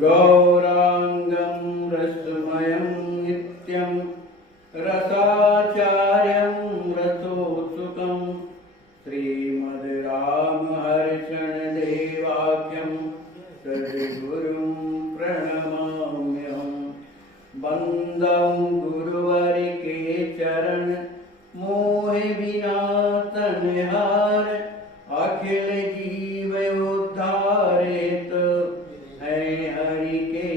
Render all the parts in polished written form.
गौरांगं रसमयं नित्यं रसाचार्यं रसोत्सुकं श्रीमद्रामहर्षणदेवाख्यं सद्गुरुं प्रणमाम्यहं। बंदं गुरुवर के चरण मोह बिना तनहार अखिल जीव उद्धारित है हरि के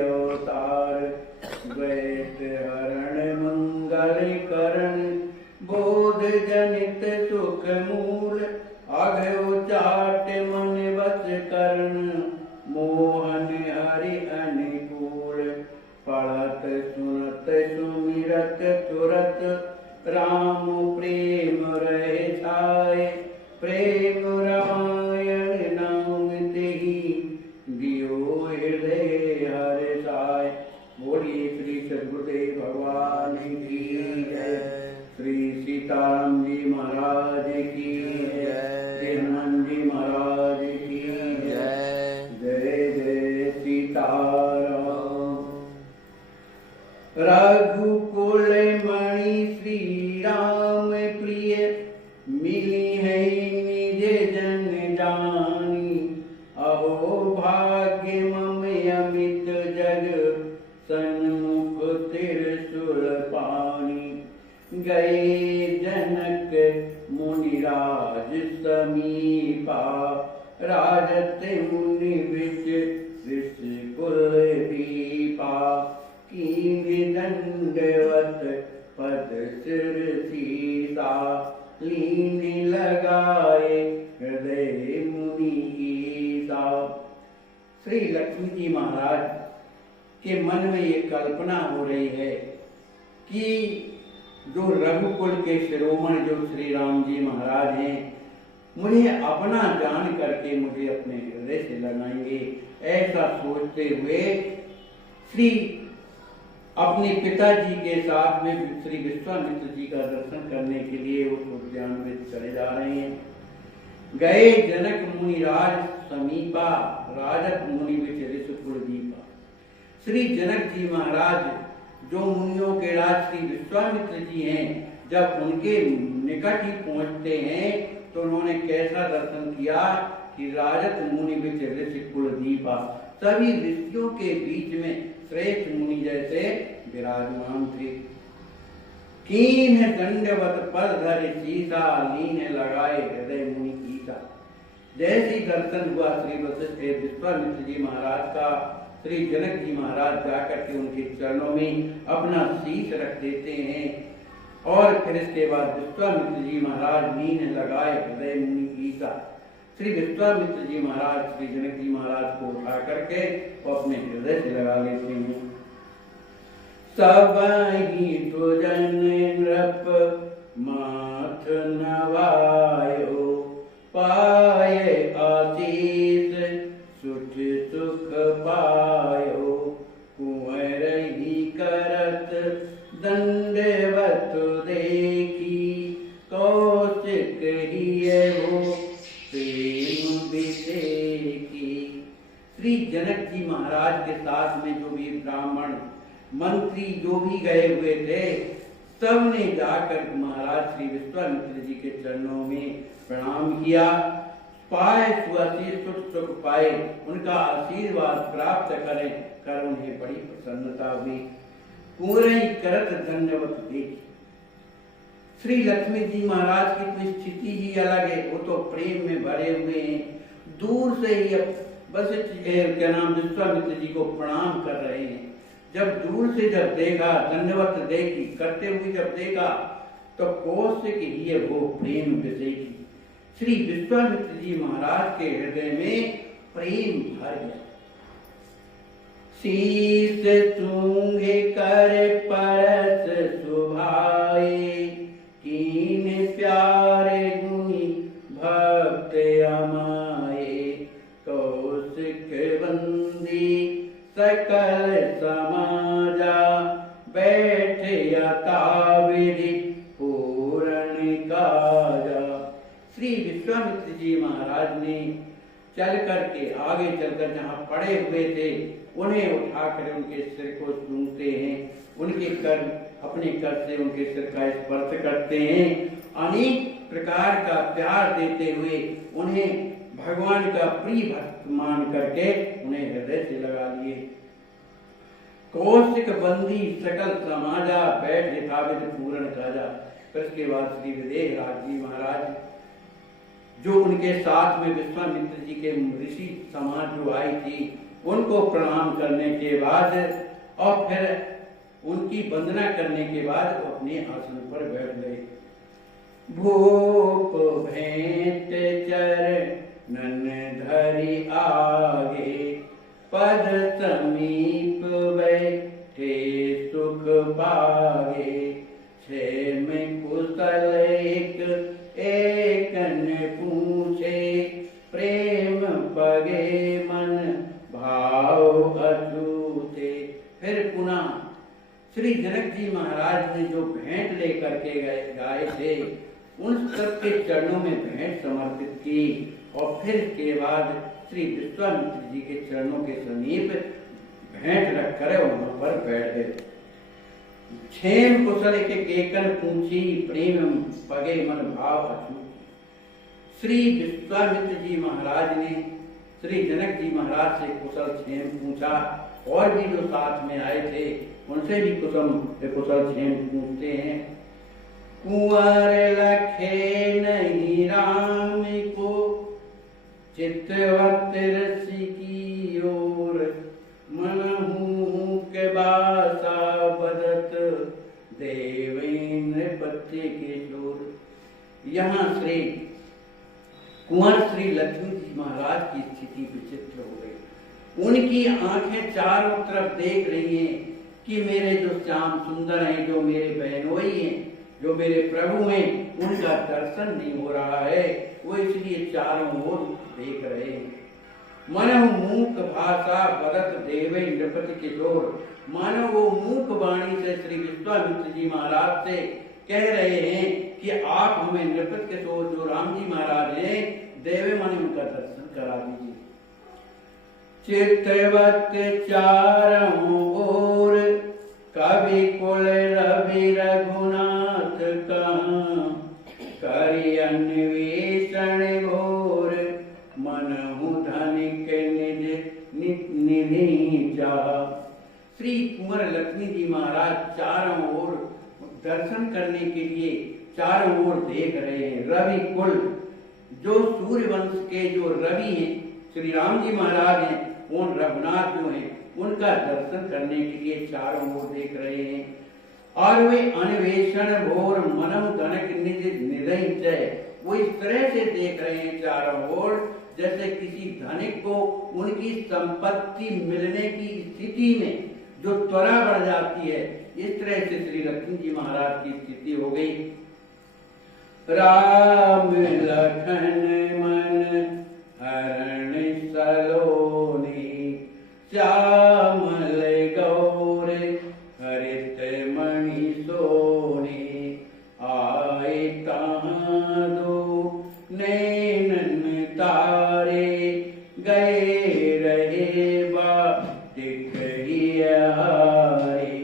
अवतार। द्वैत हरण मंगल करण बोध जनित सुख मूल अघो चाट मन बस करण मोहन हरि अनुकूल। पढ़त सुनत सुमिरत तुरत राम प्रेम रहे छाए। प्रेम रामायण नाम तेहि दियो हृदय हर्षाय। बोलिए श्री सद्गुरुदेव भगवान की जय। श्री सीताराम जी महाराज की जय। श्री हनुमान जी महाराज की जय। जय जय सीताराम। रघुकुल मणि श्री राम प्रिय मिली है निज जन जानी। अहो भाग्य मम अमित जग सन्मुख त्रिशूल पानी। गए जनक मुनिराज समीपा राजत मुनि विच ऋषिकुल दीपा। कीन्हि दंडवत पद सिर सीसा लीन लगाए हृदय मुनि ईसा। श्री लक्ष्मी जी महाराज के मन में ये कल्पना हो रही है कि जो रघुकुल के शिरोमणि जो श्री राम जी महाराज हैं मुझे अपना जान करके मुझे अपने हृदय से लगाएंगे। ऐसा सोचते हुए श्री अपने पिताजी के साथ में श्री विश्वामित्र जी का दर्शन करने के लिए उस उद्यान में चले जा रहे हैं। गए जनक मुनि राज समीपा राजत मुनि विच ऋषिकुल दीपा। श्री जनक जी महाराज जो मुनियों के राज श्री विश्वामित्र जी हैं, जब उनके निकट ही पहुंचते हैं तो उन्होंने कैसा दर्शन किया कि राजत मुनि विच ऋषिकुल दीपा। सभी ऋषियों के बीच में श्रेष्ठ मुनि जैसे विराजमान थे। कीन दंडवत पद धरे शीसा लीन लगाए हृदय मुनि ईसा। जैसी दर्शन हुआ श्री वशिष्ठ विश्वामित्र जी महाराज का, श्री जनक जी महाराज जाकर के उनके चरणों में अपना शीश रख देते हैं और फिर इसके बाद विश्वामित्र जी महाराज लीन लगाए हृदय मुनि ईसा। श्री विश्वामित्र जी महाराज श्री जनक जी महाराज को उठा करके वो अपने हृदय से लगा लेते हैं। सबहि तुजन नृप माथ नवायो पाए आशीष सुख सुख पायो। कुंवर ही करत दंडवत देखी कौशिक ही हो प्रेम विदेखी। श्री जनक जी महाराज के साथ में जो भी ब्राह्मण मंत्री जो भी गए हुए थे सबने जाकर महाराज श्री विश्वामित्र जी के चरणों में प्रणाम किया। पाए सुआशीष सुख सुख पाए, उनका आशीर्वाद प्राप्त करें कर उन्हें बड़ी प्रसन्नता हुई। कुंवरई करत दंडवत देखी। श्री लक्ष्मी जी महाराज की तो स्थिति ही अलग है, वो तो प्रेम में भरे हुए हैं। दूर से ही वशिष्ठ क्या नाम विश्वामित्र जी को प्रणाम कर रहे हैं। जब दूर से जब देखा दंडवत देखी करते हुए जब देखा तो कौशिक ही वो प्रेम विषयी। श्री विश्वामित्र जी महाराज के हृदय में प्रेम भर गया। शीस चूंगे कर परस सुभाए कीन प्यारे गुणी भक्त अमाए। कौशिक बंदी सकल समाजा बैठ यथा विधि पूर्ण काजा। श्री विश्वामित्र जी महाराज ने चल करके आगे चलकर जहाँ पड़े हुए थे उन्हें उठाकर उनके सिर को सूंघते हैं, उनके कर अपने कर से उनके सिर का स्पर्श करते हैं, अनेक प्रकार का प्यार देते हुए उन्हें भगवान का प्रिय भक्त मान करके उन्हें हृदय से लगा लिए। कौशिक बंदी सकल समाजा बैठ यथाविध पूर्ण काजा। फिर उसके बाद श्री विदेह राज जी महाराज जो उनके साथ में विश्वामित्र जी के ऋषि समाज जो आई थी उनको प्रणाम करने के बाद और फिर उनकी वंदना करने के बाद वो अपने आसन पर बैठ गए। भूप भेंट चरणन धरि आगे, पद समीप बैठे सुख पागे। क्षेम कुशल एकन पूछे, प्रेम पगे मन भाव अछूते। फिर पुनः श्री जनक जी महाराज ने जो भेंट लेकर के गाए थे उन सबके चरणों में भेंट समर्पित की और फिर के बाद श्री विश्वामित्र जी के चरणों के समीप भेंट रखकर वहां पर बैठ गए। क्षेम कुशल केकन पूछी, प्रेम पगे मन भाव अछूते। श्री विश्वामित्र जी महाराज ने श्री जनक जी महाराज से कुशल क्षेम पूछा और भी जो साथ में आए थे उनसे भी कुशल क्षेम पूछते हैं। कुंवर लखे नहीं राम को, चित्तवत रसि की ओर। मनहु के बासा बदत, देवेंद्र पति किशोर। यहाँ श्री कुंवर श्री लक्ष्मी जी महाराज की स्थिति विचित्र हो गई। उनकी आंखें चारों तरफ देख रही हैं कि मेरे जो श्याम सुंदर हैं, जो मेरे बहनोई हैं, जो मेरे प्रभु हैं, उनका दर्शन नहीं हो रहा है। वो इसलिए चारों ओर देख रहे हैं। मनहु मूक भाषा बदत देवे नृपति किशोर। मानो वो मूक वाणी से श्री विश्वामित्र जी महाराज से कह रहे हैं कि आप हमें नृपत किशोर जो राम जी महाराज हैं देवे मन उनका दर्शन करा दीजिए। चित्तवत चारों ओर, कवि कुल रवि रघुनाथ कहाँ। करि अन्वेषण घोर, मनहु धनिक निधि जा। श्री कुंवर लक्ष्मी जी महाराज चारों ओर दर्शन करने के लिए चारों ओर देख रहे हैं। रवि कुल जो सूर्य वंश के जो रवि हैं श्री राम जी महाराज हैं, उन रघुनाथ जो हैं उनका दर्शन करने के लिए चारों ओर देख रहे हैं। और वे अन्वेषण भोर मनम धनक निज निधय, वो इस तरह से देख रहे हैं चारों ओर जैसे किसी धनिक को उनकी संपत्ति मिलने की स्थिति में जो त्वरा बढ़ जाती है, इस तरह से श्री लक्ष्मी जी महाराज की स्थिति हो गई। राम लखन मन हरण सलोनी, श्यामल गौर हरित मणि सोनी। आए तहाँ दो नैनन तारे, गए रहे बाटिक हारे।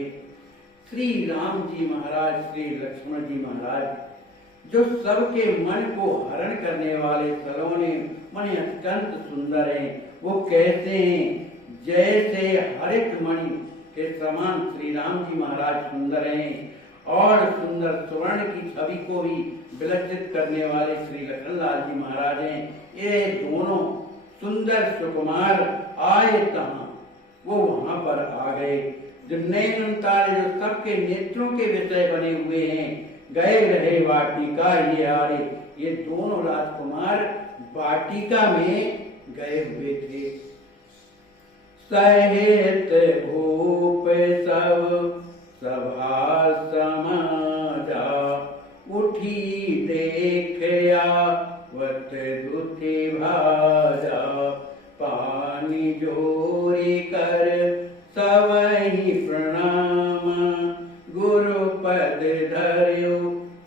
श्री राम जी महाराज श्री लक्ष्मण जी महाराज जो सबके मन को हरण करने वाले सलोने मणि अत्यंत सुंदर हैं, वो कहते हैं जैसे हरित मणि के समान श्री राम जी महाराज सुंदर हैं और सुंदर स्वर्ण की छवि को भी विलक्षित करने वाले श्री लखनलाल जी महाराज हैं। ये दोनों सुंदर सुकुमार आए तहाँ, वो वहां पर आ गए। जो नैन तारे जो सबके नेत्रों के विषय बने हुए हैं, गए रहे वाटिका ये आरे। ये दोनों राजकुमार वाटिका में गए हुए थे। सहित भूप सब सभा समाजा, उठी देख आवत दुति भाजा। पानी जोरी कर सबहि प्रणाम, गुरु पद धर्यो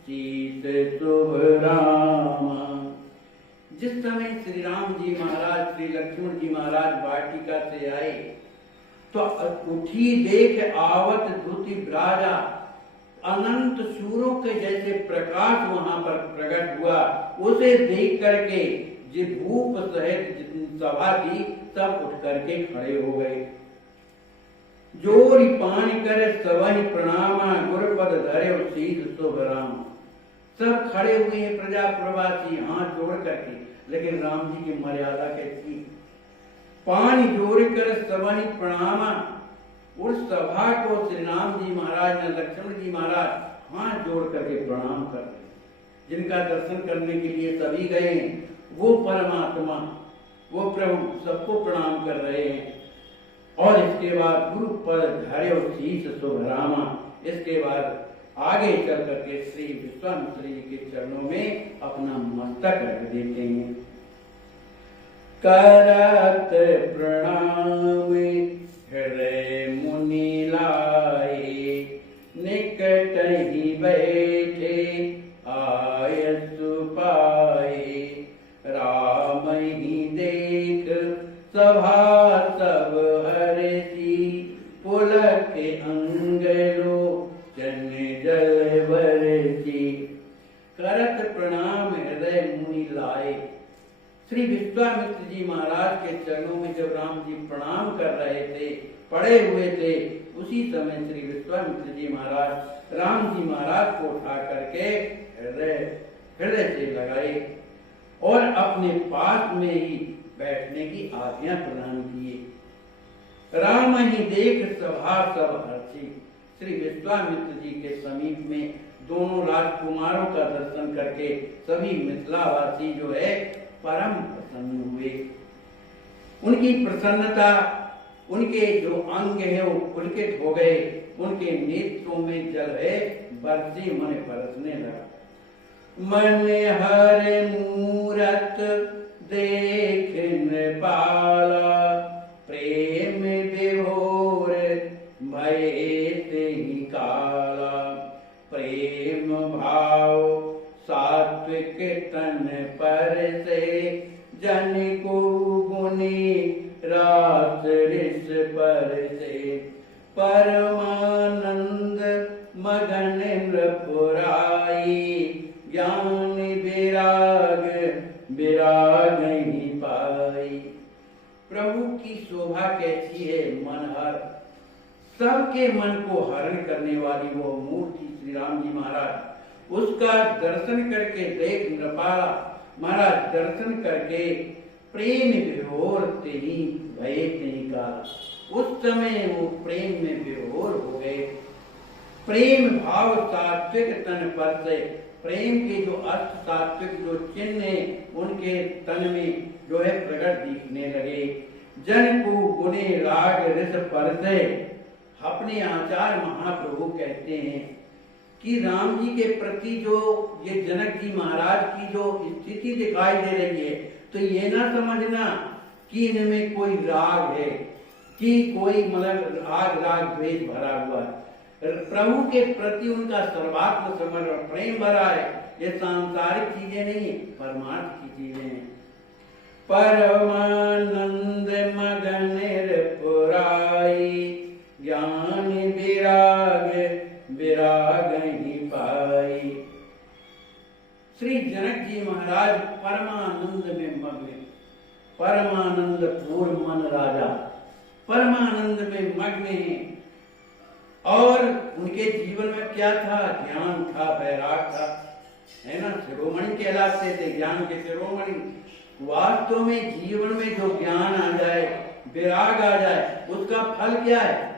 शीस शुभ राम। जिस समय श्री राम जी महाराज तो उठी देख आवत द्रुति ब्राजा, अनंत सूर्यों के जैसे प्रकाश वहां पर प्रकट हुआ। उसे देख करके जो भूप सहित जितनी सभा थी सब उठ करके खड़े हो गए। जोरी पानी करे सबहि प्रणामा, गुरुपद धरे शील शुभ राम। सब खड़े हुए हैं प्रजा प्रवासी हाथ जोड़ करके, लेकिन राम जी की मर्यादा कैसी, पानी जोड़ कर सबहि प्रणामा। उस सभा को श्री राम जी महाराज ने, लक्ष्मण जी महाराज हाथ जोड़ करके प्रणाम कर रहे। जिनका दर्शन करने के लिए सभी गए वो परमात्मा, वो प्रभु सबको प्रणाम कर रहे हैं। और इसके बाद गुरु पद धरे शीश शुभ रामा। इसके बाद आगे चल करके श्री विश्वामित्र जी के चरणों में अपना मस्तक रख देते हैं। करत प्रणाम हृदय मुनि लाए, निकट ही बैठे आयसु पाए। राम ही देख सभा सब हरसी, पुलक अंगलो जन जल बरसी। करत प्रणाम हृदय मुनि लाए। श्री विश्वामित्र जी महाराज के चरणों में जब राम जी प्रणाम कर रहे थे, पड़े हुए थे, उसी समय श्री विश्वामित्र जी महाराज राम जी महाराज को उठा करके हृदय से लगाए और अपने पास में ही बैठने की आज्ञा प्रदान किए। राम ही देख सभा सब हर्षी। श्री विश्वामित्र जी के समीप में दोनों राजकुमारों का दर्शन करके सभी मिथिलावासी जो है परम प्रसन्न हुए। उनकी प्रसन्नता, उनके जो अंग है वो पुलकित हो गए, उनके नेत्रों में जल है बरसे मन बरसने लगा। मन हर मूरत देख नृपाला, प्रेम विभोर भये तेहि काला। प्रेम भाव सात्विक तन पर से, जन को गुनी रास ऋष पर से। परमानंद मगन नृपुराई, ज्ञान विराग विराग नहीं पाई। प्रभु की शोभा कैसी है, मनहर, सबके मन को हरण करने वाली वो मूर्ति श्री राम जी महाराज। उसका दर्शन करके देख नृपाला महाराज दर्शन करके प्रेम विभोर तेहि भये तेहि काला। उस समय वो प्रेम में विभोर हो गए। प्रेम भाव सात्विक तन पर से, प्रेम के जो अर्थ सात्विक जो चिन्ह है उनके तन में जो है प्रकट दिखने लगे। जन को गुणे राग रस पर से। अपने आचार्य महाप्रभु कहते हैं कि राम जी के प्रति जो ये जनक जी महाराज की जो स्थिति दिखाई दे रही है, तो ये ना समझना कि इनमें कोई राग है, कि कोई मतलब राग द्वेष भरा हुआ है। प्रभु के प्रति उनका सर्वात्म समर्पण प्रेम भरा है। ये सांसारिक चीजें नहीं, परमार्थ की चीजें हैं। परमानंद मगन पुराई, ज्ञान विराग विराग ही पाई। श्री जनक जी महाराज परमानंद में मग्न, परमानंद पूर्ण मन राजा परमानंद में मग्न हैं। और उनके जीवन में क्या था, ज्ञान था, वैराग था, है ना, शिरोमणि कहलाते थे, ज्ञान के शिरोमणि। वास्तव में जीवन में जो ज्ञान आ जाए, विराग आ जाए, उसका फल क्या है,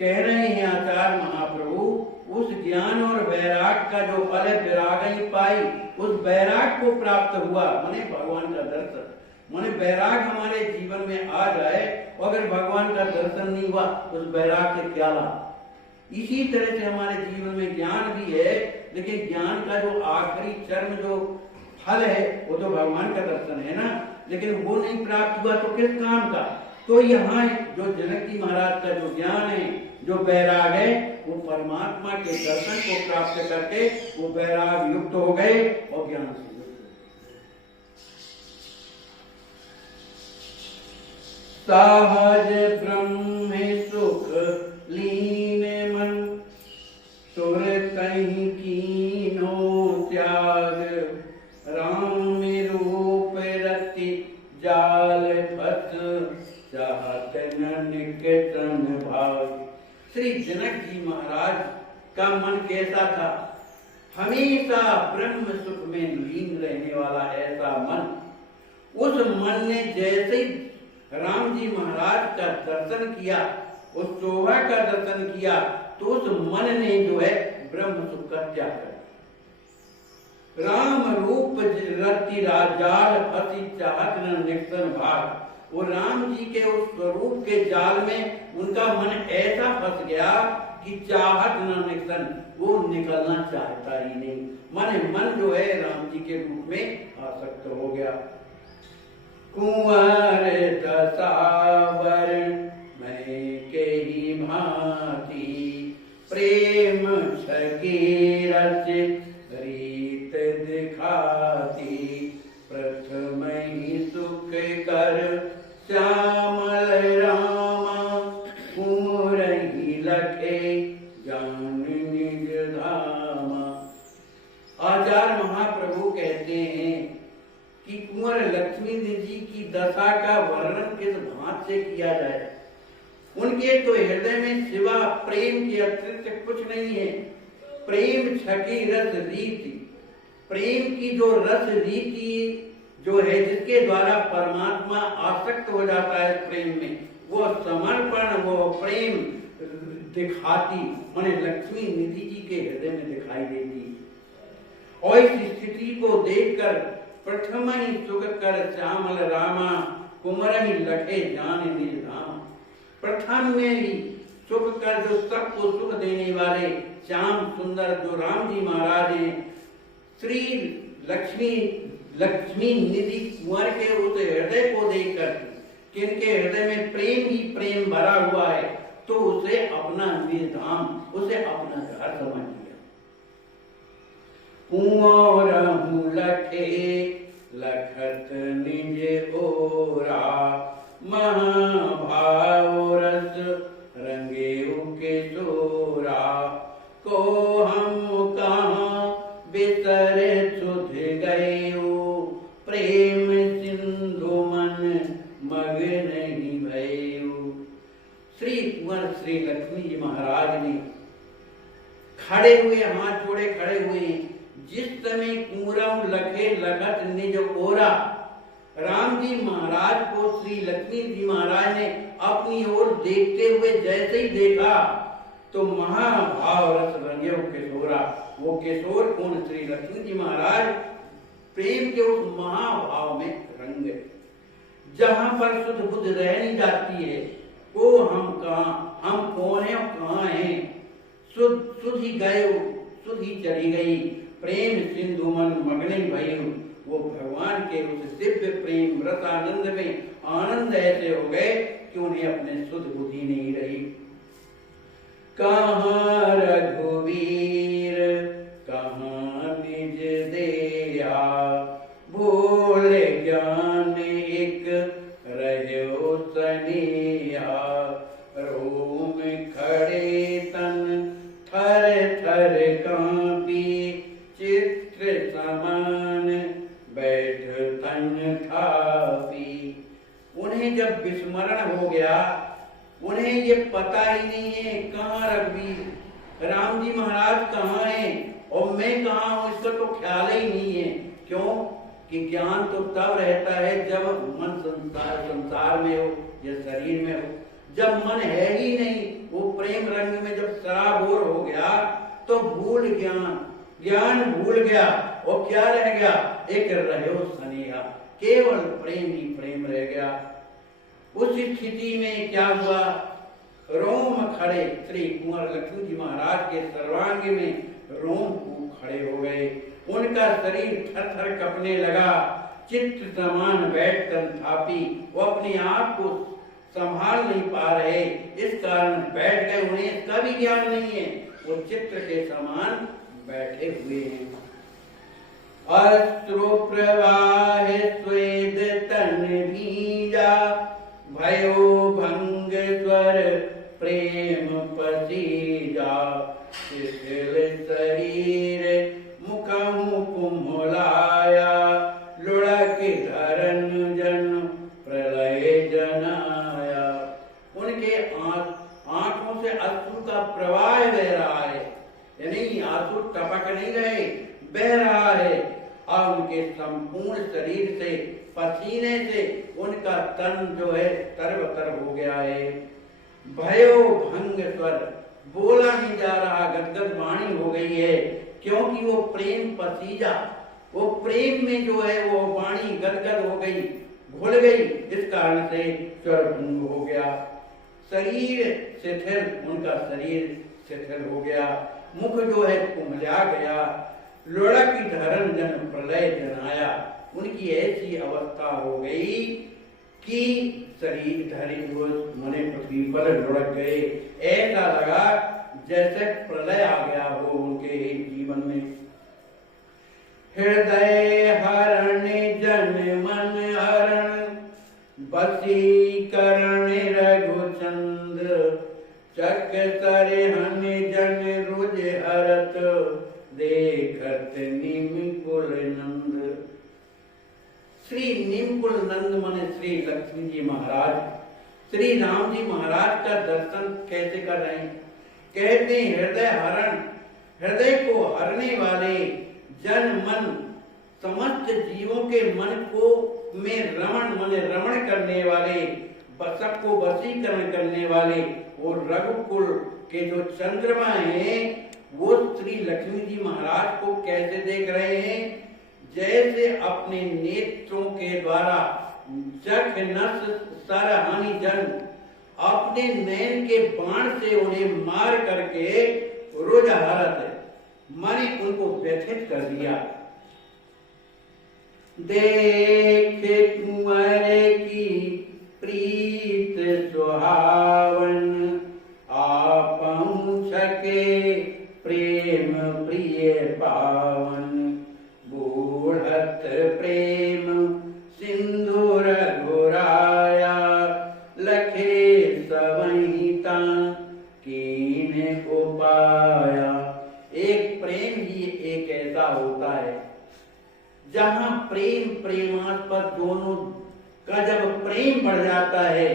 कह रहे हैं आचार्य महाप्रभु, उस ज्ञान और वैराग का जो फल है विराग ही पाई। उस वैराग को प्राप्त हुआ, माने भगवान का दर्शन। माने वैराग हमारे जीवन में आ जाए, अगर भगवान का दर्शन नहीं हुआ उस वैराग से क्या लाभ। इसी तरह से हमारे जीवन में ज्ञान भी है, लेकिन ज्ञान का जो आखिरी चरम जो फल है वो तो भगवान का दर्शन है ना, लेकिन वो नहीं प्राप्त हुआ तो किस काम का। तो यहाँ जो जनक जी महाराज का जो ज्ञान है, जो वैराग है, वो परमात्मा के दर्शन को प्राप्त करके वो वैराग युक्त हो गए और ज्ञान से सहज ब्रह्म जी महाराज का मन कैसा था? हमेशा ब्रह्म सुख में लीन रहने वाला ऐसा मन। उस मन ने जैसे ही राम जी महाराज का दर्शन किया, उस शोभा का दर्शन किया, तो उस मन ने जो है ब्रह्म सुख का त्याग कर दिया। राम रूप रति राजाल फसी चाहत न निकसन भाग। वो राम जी के उस स्वरूप के जाल में उनका मन ऐसा फंस गया कि चाहत न निकसन, वो निकलना चाहता ही नहीं। मन जो है राम जी के रूप में आसक्त हो गया। कुंवर दसावर मैं के ही भांति, प्रेम छकी रस रीत दिखाती। प्रथम ही सुख कर श्यामल रामा, कुंवर ही लखे जान निज धामा। आचार्य महाप्रभु कहते हैं कि कुंवर लक्ष्मी जी की दशा का वर्णन किस भांति से किया जाए। उनके तो हृदय में सिवा प्रेम के अतिरिक्त कुछ नहीं है। प्रेम छकी रस रीति, प्रेम की जो रस रीति जो है, जिसके द्वारा परमात्मा आसक्त हो जाता है प्रेम में, वो समर्पण, वो प्रेम दिखाती माने लक्ष्मी निधि जी के हृदय में दिखाई देती। और इस स्थिति को देखकर प्रथम ही सुख कर श्यामल रामा, कुंवर ही लखे जान निज धाम। प्रथम में ही सुख कर, जो सबको सुख देने वाले श्याम सुंदर जो राम जी महाराज हैं, श्री लक्ष्मी निधि कुंवर के उस हृदय को देखकर कि इनके हृदय में प्रेम ही प्रेम भरा हुआ है, तो उसे अपना निज धाम, उसे अपना घर समझ लिया। कुंवर लखे लखत निज ओरा, महाभाव रस रंगे के चोरा। को हम कहाँ बितर सुध गए, प्रेम सिंधु मन मग नहीं भयो। श्री कुंवर श्री लक्ष्मी जी महाराज ने खड़े हुए, हाथ जोड़े खड़े हुए, जिस समय कुंवरम लखे लगत निज ओरा, राम जी महाराज को श्री लक्ष्मी जी महाराज ने अपनी ओर देखते हुए जैसे ही देखा, तो महाभाव रस रंगे किशोरा। वो किशोर कौन? श्री लक्ष्मी जी महाराज प्रेम के उस महाभाव में रंग गए, जहां पर शुद्ध बुद्ध रह नहीं जाती है। वो हम कहाँ, हम कौन है और कहाँ हैं? शुद्ध ही गए, शुद्ध ही चली गई। प्रेम सिंधु मन मग्न भई, वो भगवान के उस दिव्य प्रेम रस आनंद में आनंद ऐसे हो गए कि उन्हें अपने शुद्ध बुद्धि नहीं रही। कहाँ रघुवीर कहाँ निज देया, भूल ज्ञान एक रहो सनिया। रोम खड़े तन थर थर कांपी, चित्र समान बैठ तन थापी। उन्हें जब विस्मरण हो गया, उन्हें ये पता ही नहीं है कहाँ रघुवीर, राम जी महाराज कहाँ हैं और मैं कहाँ हूँ, इसका तो ख्याल ही नहीं है। क्यों कि ज्ञान तो तब रहता है जब मन संसार में हो या शरीर में हो। जब मन है ही नहीं, वो प्रेम रंग में जब सराबोर हो गया, तो भूल ज्ञान भूल गया और क्या रह गया? एक रहो सनेहा, केवल प्रेम ही प्रेम रह गया। उस स्थिति में क्या हुआ? रोम खड़े, श्री कुंवर लक्ष्मी जी महाराज के सर्वांग में रोम खड़े हो गए। उनका शरीर थर थर कपने लगा, चित्त समान बैठ कर थापी। वो अपने आप को संभाल नहीं पा रहे, इस कारण बैठ गए। उन्हें इसका भी ज्ञान नहीं है, वो चित्र के समान बैठे हुए हैं। अश्रु प्रवाह स्वेद तन भीजा, भयो भंग स्वर प्रेम पसीजा। शिथिल शरीर मुखम कुम्हलाया, लुढ़क धरन जन प्रलय जनाया। उनके आंखों से अश्रु का प्रवाह यानी आंसू टपक नहीं रहे, बह रहा है। और उनके संपूर्ण शरीर से, पसीने से उनका तन जो है तरबतर हो गया है। भयो भंग स्वर, बोला नहीं जा रहा, गदगद वाणी हो गई है, क्योंकि वो प्रेम पसीजा, वो प्रेम में जो है वो वाणी गदगद हो गई, घुल गई, इस कारण से स्वर भंग हो गया। शरीर शिथिल, उनका शरीर शिथिल हो गया, मुख जो है कुमला गया, लुढ़क धरन जन प्रलय जनाया। उनकी ऐसी अवस्था हो गई कि शरीर धरे मने पृथ्वी पर लुढ़क गए। ऐसा लगा जैसे प्रलय आ गया हो उनके जीवन में। हृदय हरण जन मन हरण, बसीकरण रघुचंद्र, चक तरहन जन रुज हरत, देखत निमकुल नंद। श्री निमकुल नंद माने श्री लक्ष्मी जी महाराज, श्री राम जी महाराज का दर्शन कैसे कर रहे हैं? कहते हैं हृदय हरण, हृदय को हरने वाले, जन मन, समस्त जीवों के मन को में रमण माने रमण करने वाले, सबको वशीकरण करने वाले, और रघुकुल के जो चंद्रमा हैं वो श्री लक्ष्मी जी महाराज को कैसे देख रहे हैं? जैसे अपने नेत्रों के द्वारा जख नस सर हानि जन, अपने नैन के बाण से उन्हें मार करके रुज हरत माने उनको व्यथित कर दिया। देख कुंवर की प्रीत सुहावन, आपहुं छके प्रेम प्रिय पावन, बूढ़त प्रेम सिंधुर घुराया, लखे सवहिता कीन को पाया। एक प्रेम ही एक ऐसा होता है जहां प्रेम प्रेमास्पद दोनों का जब प्रेम बढ़ जाता है,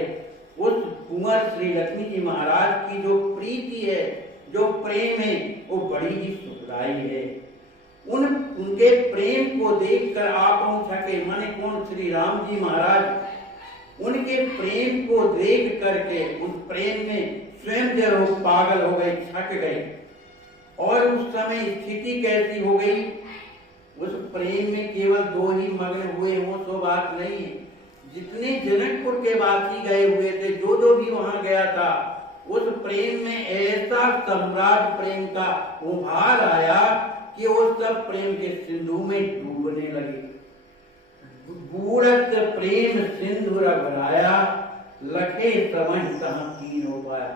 उस कुंवर श्री लक्ष्मी जी महाराज की जो प्रीति है, जो प्रेम है, वो बड़ी ही सुखदाई है। उनके प्रेम को देखकर आप छके माने कौन? श्री राम जी महाराज उनके प्रेम को देख करके उस प्रेम में स्वयं जो पागल हो गए, छक गए। और उस समय स्थिति कैसी हो गई? उस प्रेम में केवल दो ही मग्न हुए वो तो बात नहीं है। जितने जनकपुर के वासी गए हुए थे, जो भी वहां गया था, उस प्रेम में ऐसा सम्राट प्रेम का उभार आया कि वो सब प्रेम के सिंधु में डूबने लगे। बूढ़त प्रेम सिंधु रघुराया, लखे समय तहाँ कीन हो पाया।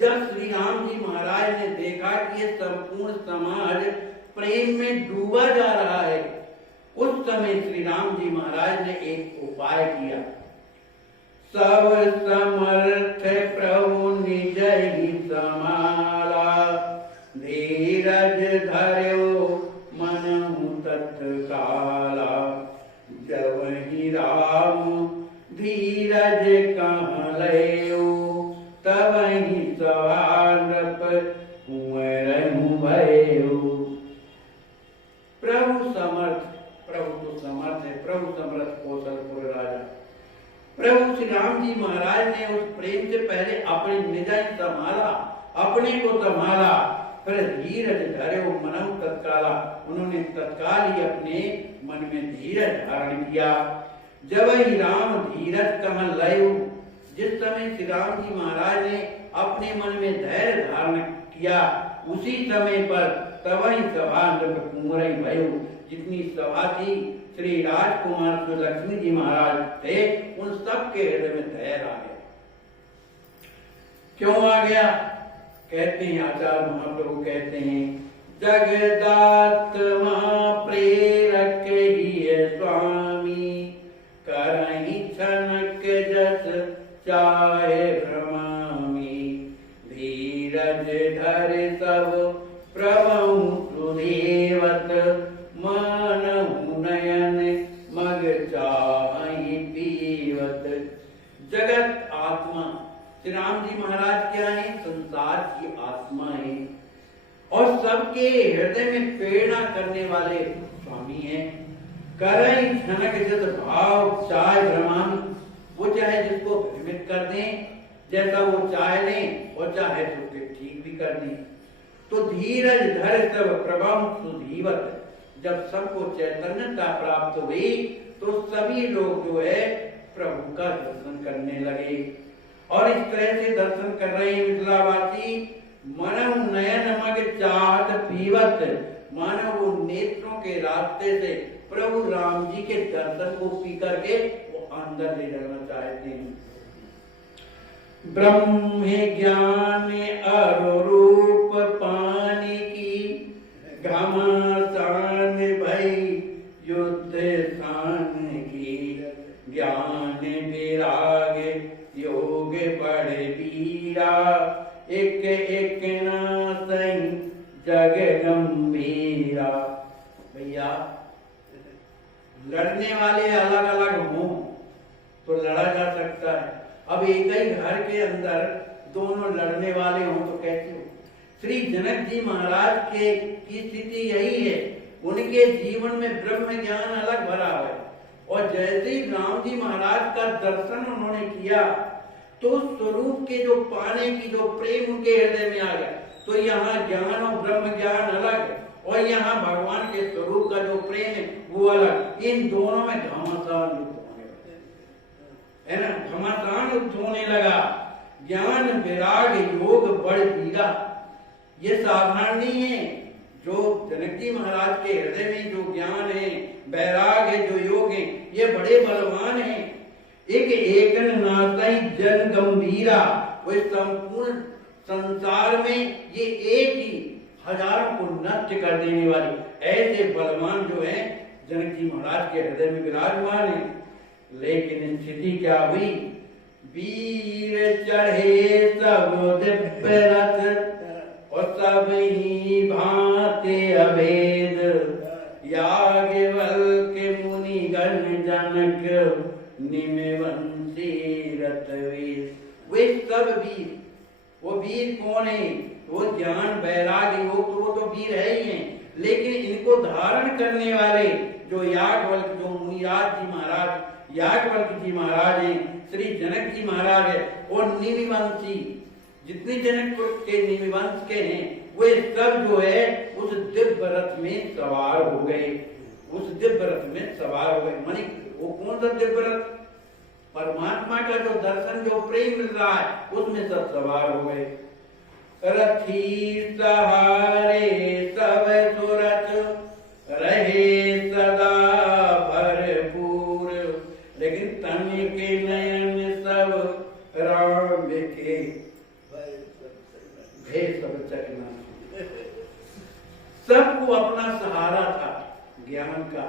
जब श्री राम जी महाराज ने देखा कि ये संपूर्ण समाज प्रेम में डूबा जा रहा है, उस समय श्री राम जी महाराज ने एक उपाय किया। सब समर्थ प्रभु निज ही समाला, धीरज धर्यो मनहु तत्काला, जब ही राम धीरज कहाँ लयो, तब ही सवानप कुंवरहु भयो। प्रभु समर्थ, प्रभु तो समर्थ है, प्रभु समर्थ कौशलपुर राजा। प्रभु श्री राम जी महाराज ने उस प्रेम से पहले अपने निजय संभाला, अपने को संभाला, फिर धीरज धर्यो मनहु तत्काला, उन्होंने तत्काल ही अपने मन में धीरज धारण किया। जब ही राम धीरज कहाँ लयो, जिस समय श्री राम जी महाराज ने अपने मन में धैर्य धारण किया, उसी समय पर तवही सभा नृप कुंवरई भयो। जितनी सभा थी, श्री राजकुमार जो लक्ष्मी जी महाराज थे, उन सब के हृदय में धैर्य आ गया। क्यों आ गया? कहते हैं आचार्य महाप्रभु कहते हैं, जगदात्मा प्रेरक ही स्वामी, करहि छनक जस चाहे भ्रमामी, धीरज धर सब प्रभु सुदेवत, मानहु नयन मग चाहि पीवत। जगत आत्मा, श्री राम जी महाराज क्या है? संसार की आत्मा है। और सबके हृदय में प्रेरणा करने वाले स्वामी हैं। करई झनक जत भाव चाहे भ्रमान, वो चाहे जिसको भ्रमित कर दें, जैसा वो चाह लें, और चाहे तो ठीक भी कर दें। तो धीरज धर सब प्रभम सुधीवत, जब सबको चैतन्यता प्राप्त हुई तो सभी लोग जो है प्रभु का दर्शन करने लगे। और इस तरह से दर्शन कर रहे हैं मिथिलावासी। मनव नयन मग चाहत पीवत, मानव वो नेत्रों के रास्ते से प्रभु राम जी के दर्शन को पी करके वो अंदर ले जाना चाहते हैं। ब्रह्म ज्ञान अरूप पानी की, घमासान भई युद्ध स्थान की, ज्ञान विराग योग बड़े वीरा, एक एक नासई जग गंभीरा। भैया लड़ने वाले अलग अलग हों तो लड़ा जा सकता है, अब एक ही घर के अंदर दोनों लड़ने वाले हों तो कैसे हो? श्री जनक जी महाराज के की स्थिति यही है। उनके जीवन में ब्रह्म ज्ञान अलग भरा है, और जैसे ही राम जी महाराज का दर्शन उन्होंने किया तो स्वरूप के जो पाने की जो प्रेम उनके हृदय में आ गया। तो यहाँ ज्ञान और ब्रह्म ज्ञान अलग, और यहाँ भगवान के स्वरूप का जो प्रेम है वो अलग। इन दोनों में घमासान युद्ध होने लगा, है ना, घमासान युद्ध होने लगा। ज्ञान विराग योग बड़ वीरा, ये साधारण नहीं है। जो जनक जी महाराज के हृदय में जो ज्ञान है, वैराग है, जो योग है, ये बड़े बलवान हैं। एक एकन नासई जन गंभीरा, वो संपूर्ण संसार में ये एक ही हजारों को नष्ट कर देने वाले ऐसे बलवान जो है जनक जी महाराज के हृदय में विराजमान है। लेकिन स्थिति क्या हुई? वीर चढ़े सब दिव्य रथ, और सब ही भांति अभेद, याज्ञवल्क्य मुनि गण जनक निमिवंशी रतवीर। वे सब वीर, वो वीर कौन है? वो ज्ञान वैराग योग तो वो तो वीर है ही हैं, लेकिन इनको धारण करने वाले जो याज्ञवल्क्य, जो मुनिराज जी महाराज याज्ञवल्क्य जी महाराज हैं, श्री जनक जी महाराज है, और निमिवंशी, जितने जनकपुर के निमिवंश के हैं वे सब जो है उस दिव्य रथ में सवार हो गए। उस दिव्य रथ में सवार हो गए। मानी वो कौन सा दिव्य रथ? परमात्मा का जो दर्शन, जो प्रेम मिल रहा है, उसमें सब सवार हो गए। रथी सहारे सब सुरथ, रहे सदा भरपूर, लेकिन तन के नयन सब राम के सब चकना। सबको अपना सहारा था, ज्ञान का,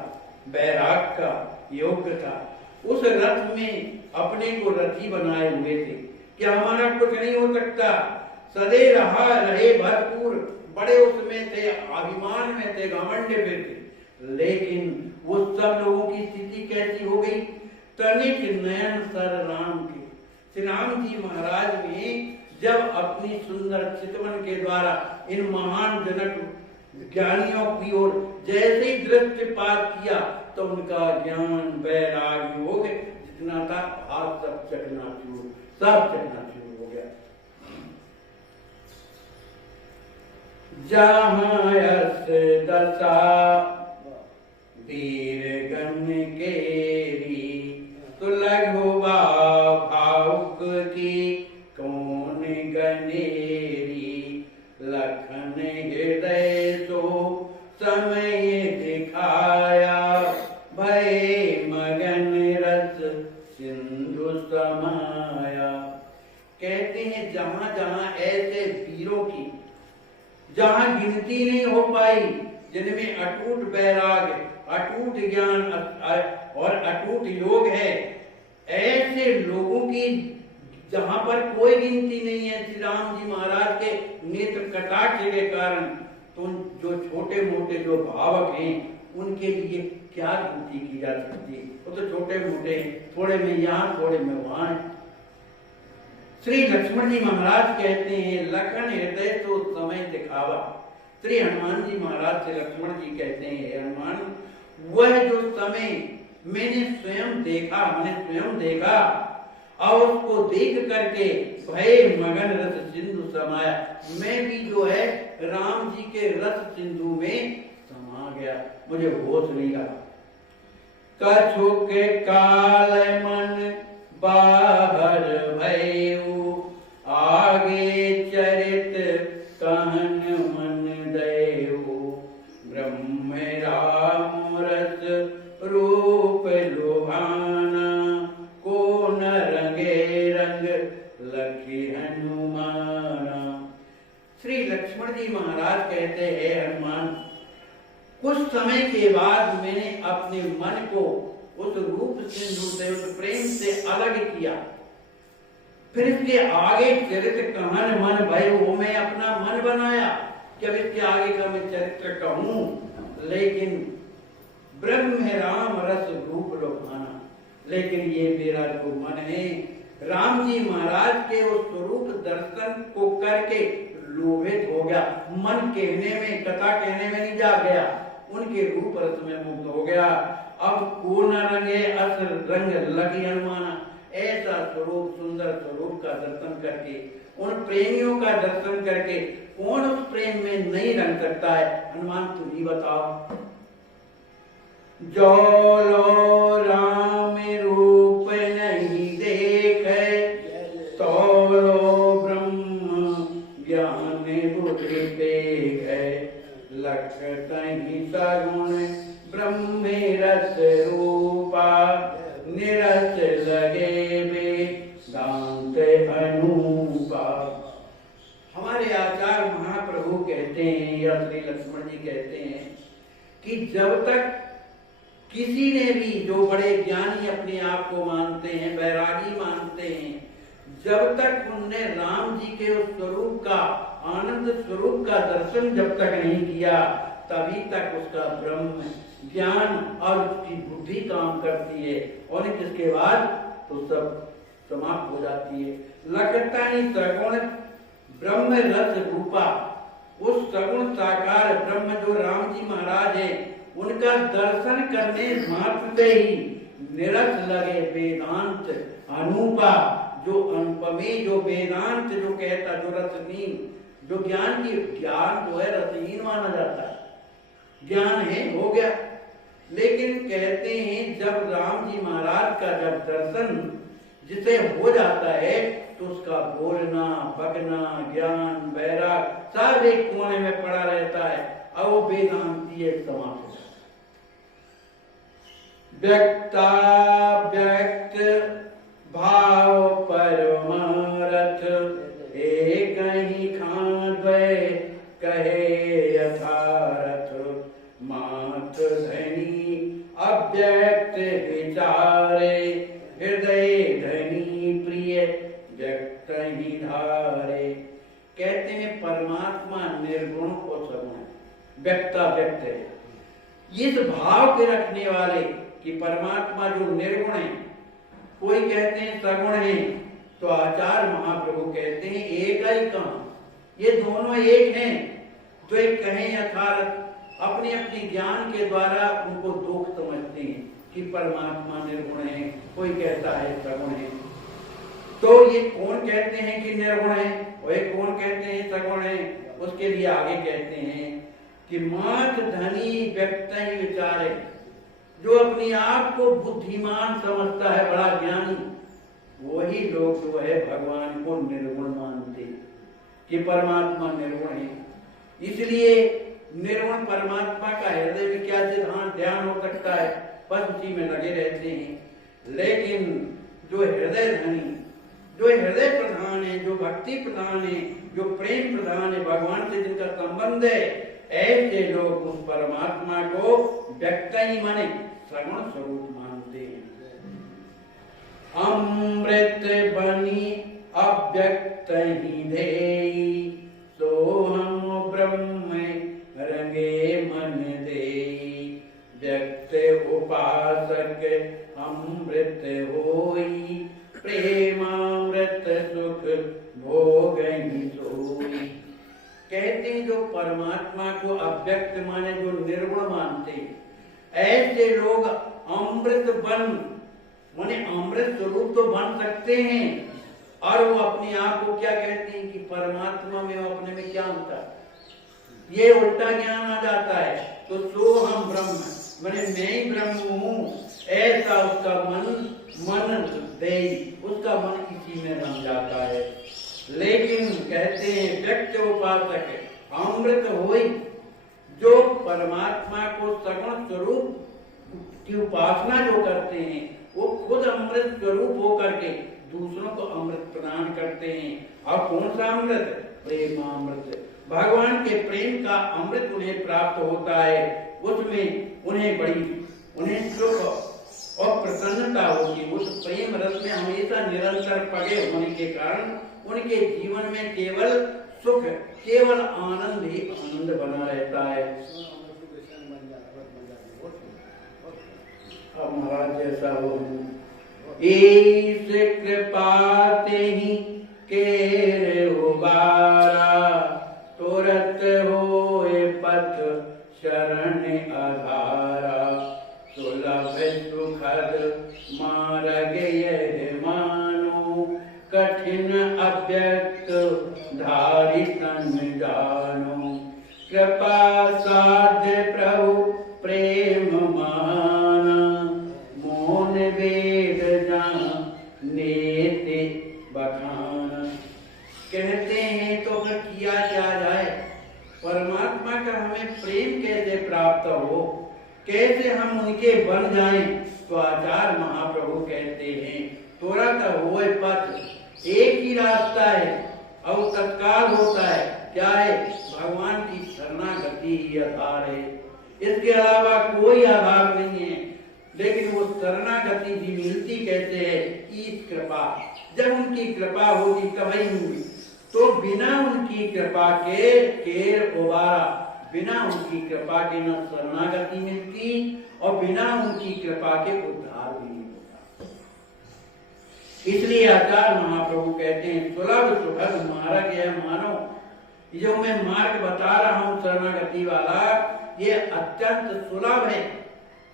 वैराग का, योग का। उस रथ में अपने को रथी बनाए हुए थे। क्या हमारा कुछ नहीं हो सकता? सदे रहे भरपूर, बड़े उसमें थे, अभिमान में थे, घमंड में थे। लेकिन वो सब लोगों की स्थिति कैसी हो गई? तनिक नयन सर राम के। श्री राम जी महाराज में जब अपनी सुंदर चितवन के द्वारा इन महान जनक ज्ञानियों की ओर जैसे ही दृष्टिपात किया तो उनका ज्ञान वैराग योग जितना था हाथ सब चकनाचूर हो गया। जहाँ यश दशा वीर गण केरी, तो लघु भावुक की कौन गनेरी, लखन हृदय तो समय दिखाया, भय मगन रस सिंधु समाया। कहते हैं जहां जहां ऐसे वीरों की जहां गिनती नहीं हो पाई, जिनमें अटूट वैराग, अटूट ज्ञान और अटूट योग है, ऐसे लोगों की जहां पर कोई गिनती नहीं है श्री राम जी महाराज के नेत्र कटाक्ष के कारण, तो जो छोटे मोटे जो भावक हैं उनके लिए क्या गिनती की जा सकती है? वो तो छोटे मोटे, थोड़े में यहाँ थोड़े में वहां। श्री लक्ष्मण जी महाराज कहते हैं लखन हृदय तो समय दिखावा। श्री हनुमान जी महाराज से लक्ष्मण जी कहते हैं, हे हनुमान, वह जो समय मैंने स्वयं देखा और उसको देख करके भय मगन रस सिंधु समाया, मैं भी जो है राम जी के रस सिंधु में समा गया, मुझे होश नहीं रहा। कछु के काल मन बाहर भयउ, आगे चरित कहन मन दयउ, ब्रह्म राम रस रूप लुभाना, को न रंगे रंग लखी हनुमाना। श्री लक्ष्मण जी महाराज कहते हैं, हनुमान, कुछ समय के बाद मैंने अपने मन को उस रूप सिंधु से, उस प्रेम से अलग किया, फिर इसके आगे चरित्र कहन मन भय, वो मैं अपना मन बनाया कि अब इसके आगे का मैं चरित्र कहूं, लेकिन ब्रह्म राम रस रूप लोभाना, लेकिन ये मेरा जो मन है राम जी महाराज के उस स्वरूप दर्शन को करके लोभित हो गया, मन कहने में, कथा कहने में नहीं जा गया, उनके रूप रस में मुग्ध हो गया। अब को न रंगे अस रंग लगी हनुमाना, ऐसा स्वरूप, सुंदर स्वरूप का दर्शन करके, उन प्रेमियों का दर्शन करके कौन उस प्रेम में नहीं रंग सकता है? हनुमान तुम ही बताओ। जो लो राम रूप नहीं देखे, तो लो ब्रह्म ज्ञान बुद्धि देखे, लखत ही सगुण ब्रह्म रस रूपा, निरस लगे वेदांत अनूपा। हमारे आचार्य महाप्रभु कहते हैं, या श्री लक्ष्मण जी कहते हैं कि जब तक किसी ने भी, जो बड़े ज्ञानी अपने आप को मानते हैं, बैरागी मानते हैं, जब तक उनने राम जी के उस स्वरूप का, आनंद स्वरूप का दर्शन जब तक नहीं किया, तभी तक उसका ब्रह्म ज्ञान और उसकी बुद्धि काम करती है, और जिसके बाद तो सब समाप्त हो जाती है। लगता ही सगुण ब्रह्म रस रूपा, उस सगुण साकार ब्रह्म जो राम जी महाराज है, उनका दर्शन करने मात्र से ही निरस लगे वेदांत अनूपा, जो अनुपमेय, जो वेदांत जो कहता, जो रसहीन, जो ज्ञान की, ज्ञान जो है रसहीन माना जाता है, ज्ञान है हो गया, लेकिन कहते हैं जब राम जी महाराज का जब दर्शन जिसे हो जाता है, तो उसका बोलना, बगना, ज्ञान, बैराग सब एक कोने में पड़ा रहता है, और वो वेदांती समाप्त हो जाता है। व्यक्ता व्यक्त भाव परमारथ, एक ही खाद्वय कहे यथारथ, मात धनी अव्यक्त विचारे, हृदय धनी प्रिय व्यक्त ही धारे। कहते हैं परमात्मा निर्गुण और सगुण है, व्यक्ता व्यक्त है, इस भाव के रखने वाले कि परमात्मा जो निर्गुण है, कोई कहते हैं सगुण है, तो आचार्य महाप्रभु कहते हैं एक ही कहां, ये दोनों एक हैं, तो एक कहें यथार्थ, अपने अपने ज्ञान के द्वारा उनको दोष समझते हैं कि परमात्मा निर्गुण है, कोई कहता है सगुण है। तो ये कौन कहते हैं कि निर्गुण है, और ये कौन कहते हैं सगुण है? उसके लिए आगे कहते हैं कि मात धनी व्यक्त ही विचारे, जो अपने आप को बुद्धिमान समझता है, बड़ा ज्ञानी, वही लोग जो है भगवान को निर्गुण मानते कि परमात्मा निर्गुण है। इसलिए निर्गुण परमात्मा का हृदय में क्या सिद्धांत ध्यान हो सकता है, बस उसी में लगे रहते हैं। लेकिन जो हृदय धनी, जो हृदय प्रधान है, जो भक्ति प्रधान है, जो प्रेम प्रधान है, भगवान से जिनका संबंध है, ऐसे लोग उस परमात्मा को व्यक्त ही माने सगुण स्वरूप मानते हैं। अमृत बनी अव्यक्त ही देई, सोहम ब्रह्म रंगे मन देई, व्यक्त उपासक अमृत होई, प्रेमामृत सुख भोग ही सोई। कहते हैं जो परमात्मा को अव्यक्त माने, जो निर्गुण मानते, ऐसे लोग अमृत बन माने अमृत स्वरूप तो बन सकते हैं, और वो अपने आप को क्या कहते हैं कि परमात्मा में और अपने में क्या अंतर, ये उल्टा ज्ञान आ जाता है। तो सो हम ब्रह्म माने मैं ही ब्रह्म हूँ, ऐसा उसका मन दे, उसका मन इसी में रम जाता है। लेकिन कहते हैं व्यक्त उपासक अमृत होई, जो परमात्मा को सगुण स्वरूप की उपासना जो करते हैं, वो खुद अमृत स्वरूप होकर के दूसरों को अमृत प्रदान करते हैं। और कौन सा अमृत? प्रेमामृत। भगवान के प्रेम का अमृत उन्हें प्राप्त होता है, उसमें उन्हें सुख और प्रसन्नता होती है। उस प्रेम रस में हमेशा निरंतर पगे होने के कारण उनके जीवन में केवल सुख, केवल आनंद ही आनंद बना रहता है। अब महाराज जैसा हो ईश कृपा ते ही केर उबारा, तुरत होए पथ शरण आधारा, सुलभ सुखद मार्ग यह मानो, कठिन अव्यक्त धारी तन जानो, कृपा साध्य प्रभु प्रेम माना, मोन वेद जान नेति बखाना। कहते हैं तो फिर किया क्या जाए? परमात्मा का हमें प्रेम कैसे प्राप्त हो, कैसे हम उनके बन जाएं? तो आचार्य महाप्रभु कहते हैं तुरंत होए पथ, एक ही रास्ता है और तत्काल होता है। क्या है? भगवान की शरणागति ही आधार है, इसके अलावा कोई आधार नहीं है। लेकिन वो शरणागति भी मिलती कैसे है? ईश कृपा, जब उनकी कृपा होगी तभी होगी। तो बिना उनकी कृपा के केर उबारा, बिना उनकी कृपा के न शरणागति मिलती और बिना उनकी कृपा के उद्धार भी नहीं होता। इसलिए आचार्य महाप्रभु कहते हैं सुलभ सुखद मार्ग है मानो, जो मैं मार्ग बता रहा हूं शरणागति वाला, ये अत्यंत सुलभ है।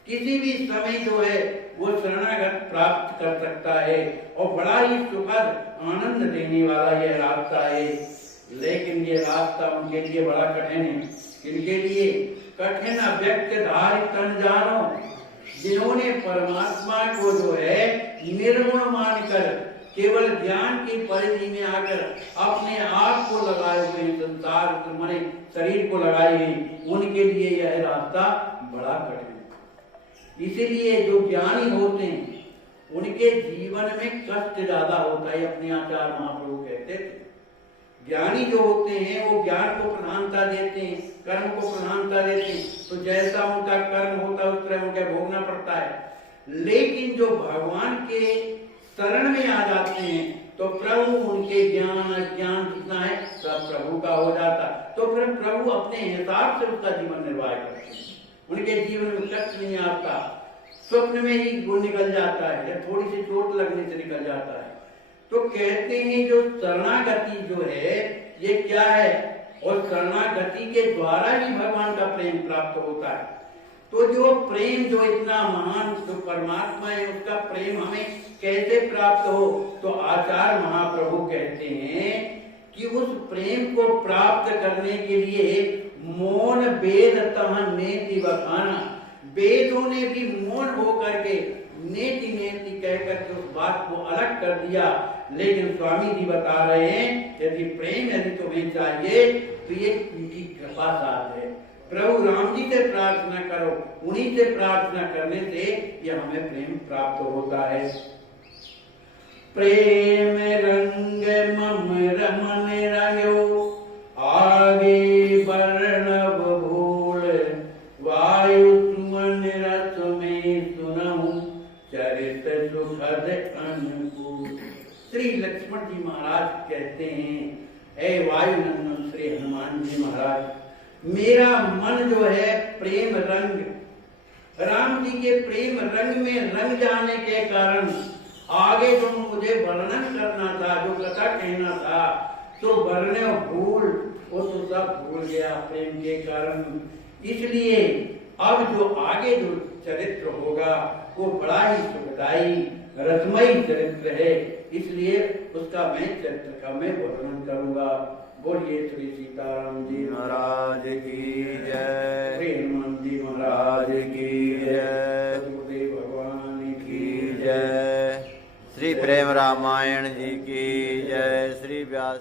किसी भी समय जो है वो शरणागत प्राप्त कर सकता है और बड़ा ही सुखद आनंद देने वाला यह रास्ता है। लेकिन ये रास्ता उनके लिए बड़ा कठिन है। इनके लिए कठिन अव्यक्त धारी तन जानो, जिन्होंने परमात्मा को जो है निर्गुण मानकर केवल ज्ञान की परिधि में आकर अपने आप को लगाए हुए संसार माने शरीर को लगाए हुए, उनके लिए यह रास्ता बड़ा कठिन है। इसीलिए जो ज्ञानी होते हैं उनके जीवन में कष्ट ज्यादा होता है। अपने आचार्य महाप्रभु कहते थे ज्ञानी जो होते हैं वो ज्ञान को प्रधानता देते हैं, कर्म को प्रधानता देते हैं, तो जैसा उनका कर्म होता है उस तरह उनका भोगना पड़ता है। लेकिन जो भगवान के शरण में आ जाते हैं तो प्रभु उनके ज्ञान अज्ञान जितना है सब प्रभु का हो जाता, तो फिर प्रभु अपने हिसाब से उसका जीवन निर्वाह करते हैं। उनके जीवन में कष्ट नहीं आता, स्वप्न में ही वो निकल जाता है या थोड़ी सी चोट लगने से निकल जाता है। तो कहते हैं जो शरणागति जो है ये क्या है, और शरणागति के द्वारा ही भगवान का प्रेम प्राप्त होता है। तो जो प्रेम जो इतना महान जो परमात्मा है उसका प्रेम हमें कैसे प्राप्त हो, तो आचार्य महाप्रभु कहते हैं कि उस प्रेम को प्राप्त करने के लिए मौन वेद तहन नेति बखाना, वेदों ने भी मौन होकर के नेति नेति कहकर के उस बात को अलग कर दिया। लेकिन स्वामी जी बता रहे हैं यदि प्रेम यदि तुम्हें चाहिए तो ये उनकी कृपा साथ है। प्रभु राम जी से प्रार्थना करो, उन्हीं से प्रार्थना करने से ये हमें प्रेम प्राप्त होता है। प्रेम रंग मम रमन रहो, आगे वर्णव भूल, वायु सुमन रस में सुनहु, चरित सुखद अनुकूल। श्री लक्ष्मण जी महाराज कहते हैं, हे वायुनंदन श्री हनुमान जी महाराज, मेरा मन जो है प्रेम रंग, राम जी के प्रेम रंग में रंग जाने के कारण आगे जो मुझे वर्णन करना था, जो कथा कहना था, तो वर्ण भूल वो तो सब भूल गया प्रेम के कारण। इसलिए अब जो आगे जो चरित्र होगा वो बड़ा ही सुखदायी रसमयी चरित्र है, इसलिए उसका मैं चरित्र का मैं वर्णन करूंगा। बोलिए श्री सीताराम जी महाराज की जय, श्री हनुमान जी महाराज की जय, सदगुरुदेव भगवान की जय। श्री प्रेम रामायण जी की जय। श्री व्यास